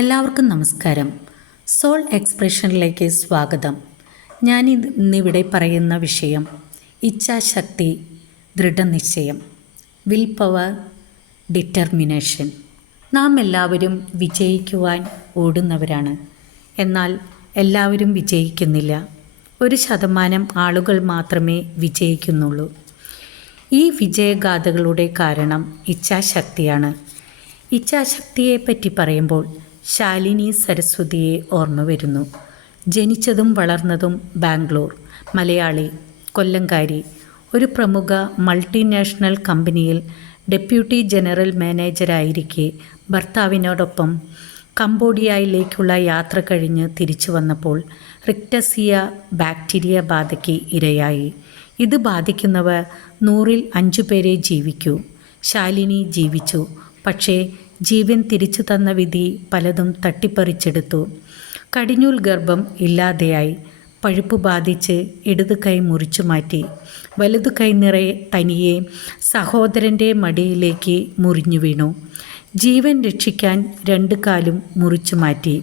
എല്ലാവർക്കും നമസ്കാരം. സോൾ എക്സ്പ്രഷനിലേക്ക് സ്വാഗതം. ഞാൻ ഇന്നിവിടെ പറയുന്ന വിഷയം ഇച്ഛാശക്തി, ദൃഢനിശ്ചയം, വിൽ പവർ, ഡിറ്റർമിനേഷൻ. നാം എല്ലാവരും വിജയിക്കുവാൻ ഓടുന്നവരാണ്. എന്നാൽ എല്ലാവരും വിജയിക്കുന്നില്ല. 1% ആളുകൾ മാത്രമേ വിജയിക്കുന്നുള്ളൂ. ഈ വിജയഗാഥകളുടെ കാരണം ഇച്ഛാശക്തിയാണ്. ഇച്ഛാശക്തിയെപ്പറ്റി പറയുമ്പോൾ ശാലിനി സരസ്വതിയെ ഓർമ്മ വരുന്നു. ജനിച്ചതും വളർന്നതും ബാംഗ്ലൂർ, മലയാളി, കൊല്ലംകാരി. ഒരു പ്രമുഖ മൾട്ടിനാഷണൽ കമ്പനിയിൽ ഡെപ്യൂട്ടി ജനറൽ മാനേജരായിരിക്കെ ഭർത്താവിനോടൊപ്പം കംബോഡിയയിലേക്കുള്ള യാത്ര കഴിഞ്ഞ് തിരിച്ചു വന്നപ്പോൾ റിക്ടസിയ ബാക്ടീരിയ ബാധയ്ക്ക് ഇരയായി. ഇത് ബാധിക്കുന്നവർ 100-ൽ 5 പേരെ ജീവിക്കൂ. ശാലിനി ജീവിച്ചു. പക്ഷേ ജീവൻ തിരിച്ചു തന്ന വിധി പലതും തട്ടിപ്പറിച്ചെടുത്തു. കടിഞ്ഞൂൽ ഗർഭം ഇല്ലാതെയായി. പഴുപ്പ് ബാധിച്ച് ഇടതു കൈ മുറിച്ചു മാറ്റി. വലതു കൈ നിറയെ തനിയെ സഹോദരൻ്റെ മടിയിലേക്ക് മുറിഞ്ഞു വീണു. ജീവൻ രക്ഷിക്കാൻ 2 കാലും മുറിച്ചു മാറ്റി.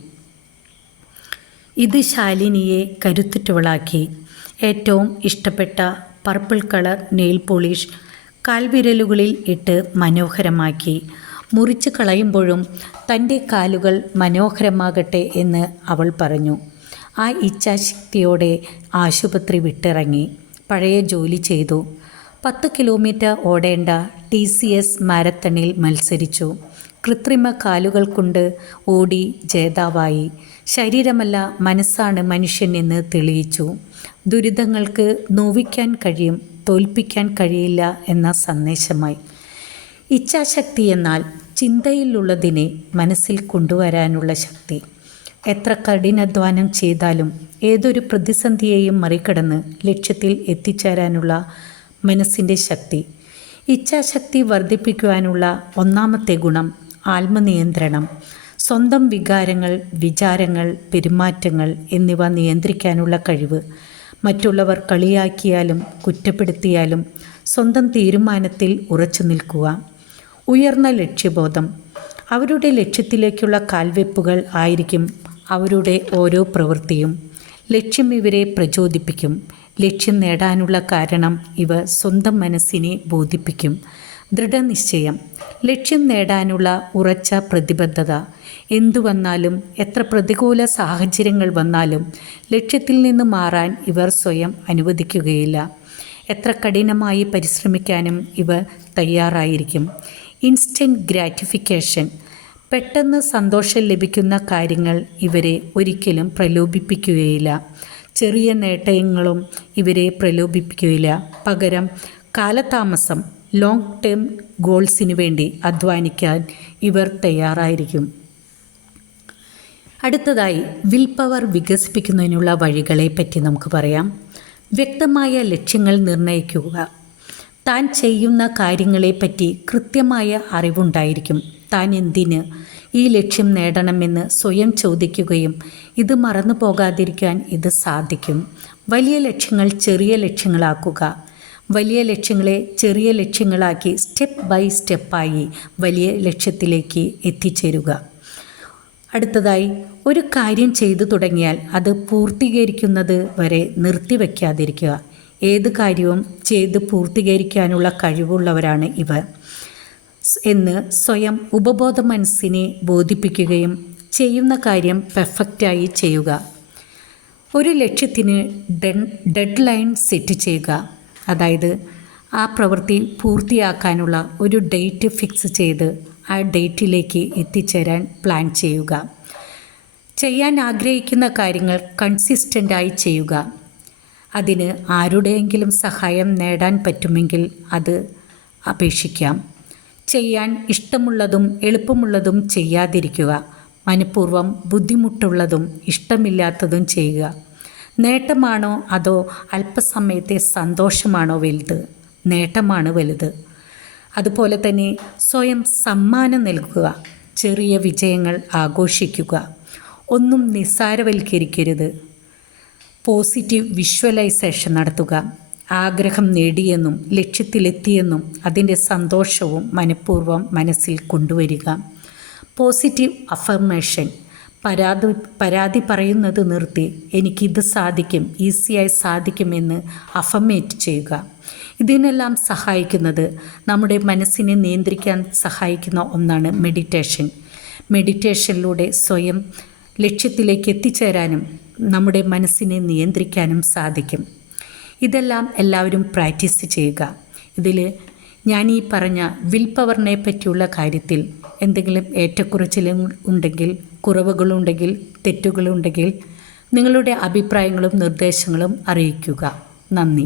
ഇത് ശാലിനിയെ കരുത്തുറ്റവളാക്കി. ഏറ്റവും ഇഷ്ടപ്പെട്ട പർപ്പിൾ കളർ നെയിൽ പോളിഷ് കാൽവിരലുകളിൽ ഇട്ട് മനോഹരമാക്കി. മുറിച്ച് കളയുമ്പോഴും തൻ്റെ കാലുകൾ മനോഹരമാകട്ടെ എന്ന് അവൾ പറഞ്ഞു. ആ ഇച്ഛാശക്തിയോടെ ആശുപത്രി വിട്ടിറങ്ങി. പഴയ ജോലി ചെയ്തു. 10 കിലോമീറ്റർ ഓടേണ്ട TCS മാരത്തണിൽ മത്സരിച്ചു. കൃത്രിമ കാലുകൾ കൊണ്ട് ഓടി ജേതാവായി. ശരീരമല്ല, മനസ്സാണ് മനുഷ്യൻ എന്ന് തെളിയിച്ചു. ദുരിതങ്ങൾക്ക് നോവിക്കാൻ കഴിയും, തോൽപ്പിക്കാൻ കഴിയില്ല എന്ന സന്ദേശമായി. ഇച്ഛാശക്തി എന്നാൽ ചിന്തയിലുള്ളതിനെ മനസ്സിൽ കൊണ്ടുവരാനുള്ള ശക്തി. എത്ര കഠിനാധ്വാനം ചെയ്താലും ഏതൊരു പ്രതിസന്ധിയെയും മറികടന്ന് ലക്ഷ്യത്തിൽ എത്തിച്ചേരാനുള്ള മനസ്സിൻ്റെ ശക്തി. ഇച്ഛാശക്തി വർദ്ധിപ്പിക്കുവാനുള്ള ഒന്നാമത്തെ ഗുണം ആത്മനിയന്ത്രണം. സ്വന്തം വികാരങ്ങൾ, വിചാരങ്ങൾ, പെരുമാറ്റങ്ങൾ എന്നിവ നിയന്ത്രിക്കാനുള്ള കഴിവ്. മറ്റുള്ളവർ കളിയാക്കിയാലും കുറ്റപ്പെടുത്തിയാലും സ്വന്തം തീരുമാനത്തിൽ ഉറച്ചു നിൽക്കുക. ഉയർന്ന ലക്ഷ്യബോധം. അവരുടെ ലക്ഷ്യത്തിലേക്കുള്ള കാൽവെപ്പുകൾ ആയിരിക്കും അവരുടെ ഓരോ പ്രവൃത്തിയും. ലക്ഷ്യം ഇവരെ പ്രചോദിപ്പിക്കും. ലക്ഷ്യം നേടാനുള്ള കാരണം ഇവ സ്വന്തം മനസ്സിനെ ബോധിപ്പിക്കും. ദൃഢനിശ്ചയം. ലക്ഷ്യം നേടാനുള്ള ഉറച്ച പ്രതിബദ്ധത. എന്തു വന്നാലും, എത്ര പ്രതികൂല സാഹചര്യങ്ങൾ വന്നാലും ലക്ഷ്യത്തിൽ നിന്ന് മാറാൻ ഇവർ സ്വയം അനുവദിക്കുകയില്ല. എത്ര കഠിനമായി പരിശ്രമിക്കാനും ഇവർ തയ്യാറായിരിക്കും. Instant gratification. പെട്ടെന്ന് സന്തോഷം ലഭിക്കുന്ന കാര്യങ്ങൾ ഇവരെ ഒരിക്കലും പ്രലോഭിപ്പിക്കുകയില്ല. ചെറിയ നേട്ടങ്ങളും ഇവരെ പ്രലോഭിപ്പിക്കുകയില്ല. പകരം കാലതാമസം, ലോങ് ടേം ഗോൾസിനു വേണ്ടി അധ്വാനിക്കാൻ ഇവർ തയ്യാറായിരിക്കും. അടുത്തതായി വിൽ പവർ വികസിപ്പിക്കുന്നതിനുള്ള വഴികളെപ്പറ്റി നമുക്ക് പറയാം. വ്യക്തമായ ലക്ഷ്യങ്ങൾ നിർണ്ണയിക്കുക. താൻ ചെയ്യുന്ന കാര്യങ്ങളെപ്പറ്റി കൃത്യമായ അറിവുണ്ടായിരിക്കും. താൻ എന്തിന് ഈ ലക്ഷ്യം നേടണമെന്ന് സ്വയം ചോദിക്കുകയും ഇത് മറന്നു പോകാതിരിക്കാൻ ഇത് സാധിക്കും. വലിയ ലക്ഷ്യങ്ങൾ ചെറിയ ലക്ഷ്യങ്ങളാക്കുക. വലിയ ലക്ഷ്യങ്ങളെ ചെറിയ ലക്ഷ്യങ്ങളാക്കി സ്റ്റെപ്പ് ബൈ സ്റ്റെപ്പായി വലിയ ലക്ഷ്യത്തിലേക്ക് എത്തിച്ചേരുക. അടുത്തതായി, ഒരു കാര്യം ചെയ്തു തുടങ്ങിയാൽ അത് പൂർത്തീകരിക്കുന്നത് വരെ നിർത്തിവെക്കാതിരിക്കുക. ഏത് കാര്യവും ചെയ്ത് പൂർത്തീകരിക്കാനുള്ള കഴിവുള്ളവരാണ് ഇവർ എന്ന് സ്വയം ഉപബോധ മനസ്സിനെ ബോധിപ്പിക്കുകയും ചെയ്യുന്ന കാര്യം പെർഫെക്റ്റായി ചെയ്യുക. ഒരു ലക്ഷ്യത്തിന് ഡെഡ് ലൈൻ സെറ്റ് ചെയ്യുക. അതായത് ആ പ്രവൃത്തി പൂർത്തിയാക്കാനുള്ള ഒരു ഡേറ്റ് ഫിക്സ് ചെയ്ത് ആ ഡേറ്റിലേക്ക് എത്തിച്ചേരാൻ പ്ലാൻ ചെയ്യുക. ചെയ്യാൻ ആഗ്രഹിക്കുന്ന കാര്യങ്ങൾ കൺസിസ്റ്റൻ്റായി ചെയ്യുക. അതിന് ആരുടെയെങ്കിലും സഹായം നേടാൻ പറ്റുമെങ്കിൽ അത് അപേക്ഷിക്കാം. ചെയ്യാൻ ഇഷ്ടമുള്ളതും എളുപ്പമുള്ളതും ചെയ്യാതിരിക്കുക. മനഃപൂർവ്വം ബുദ്ധിമുട്ടുള്ളതും ഇഷ്ടമില്ലാത്തതും ചെയ്യുക. നേട്ടമാണോ അതോ അല്പസമയത്തെ സന്തോഷമാണോ വലുത്? നേട്ടമാണ് വലുത്. അതുപോലെ തന്നെ സ്വയം സമ്മാനം നൽകുക. ചെറിയ വിജയങ്ങൾ ആഘോഷിക്കുക. ഒന്നും നിസ്സാരവൽക്കരിക്കരുത്. പോസിറ്റീവ് വിഷ്വലൈസേഷൻ നടത്തുക. ആഗ്രഹം നേടിയെന്നും ലക്ഷ്യത്തിലെത്തിയെന്നും അതിൻ്റെ സന്തോഷവും മനഃപൂർവ്വം മനസ്സിൽ കൊണ്ടുവരിക. Positive affirmation. പരാതി പറയുന്നത് നിർത്തി എനിക്കിത് സാധിക്കും, ഈസിയായി സാധിക്കുമെന്ന് അഫർമേറ്റ് ചെയ്യുക. ഇതിനെല്ലാം സഹായിക്കുന്നത്, നമ്മുടെ മനസ്സിനെ നിയന്ത്രിക്കാൻ സഹായിക്കുന്ന ഒന്നാണ് മെഡിറ്റേഷൻ. മെഡിറ്റേഷനിലൂടെ സ്വയം ലക്ഷ്യത്തിലേക്ക് എത്തിച്ചേരാനും നമ്മുടെ മനസ്സിനെ നിയന്ത്രിക്കാനും സാധിക്കും. ഇതെല്ലാം എല്ലാവരും പ്രാക്ടീസ് ചെയ്യുക. ഇതിൽ ഞാൻ ഈ പറഞ്ഞ വിൽ പവറിനെ പറ്റിയുള്ള കാര്യത്തിൽ എന്തെങ്കിലും ഏറ്റക്കുറച്ചിലുകൾ ഉണ്ടെങ്കിൽ, കുറവുകളുണ്ടെങ്കിൽ, തെറ്റുകളുണ്ടെങ്കിൽ നിങ്ങളുടെ അഭിപ്രായങ്ങളും നിർദ്ദേശങ്ങളും അറിയിക്കുക. നന്ദി.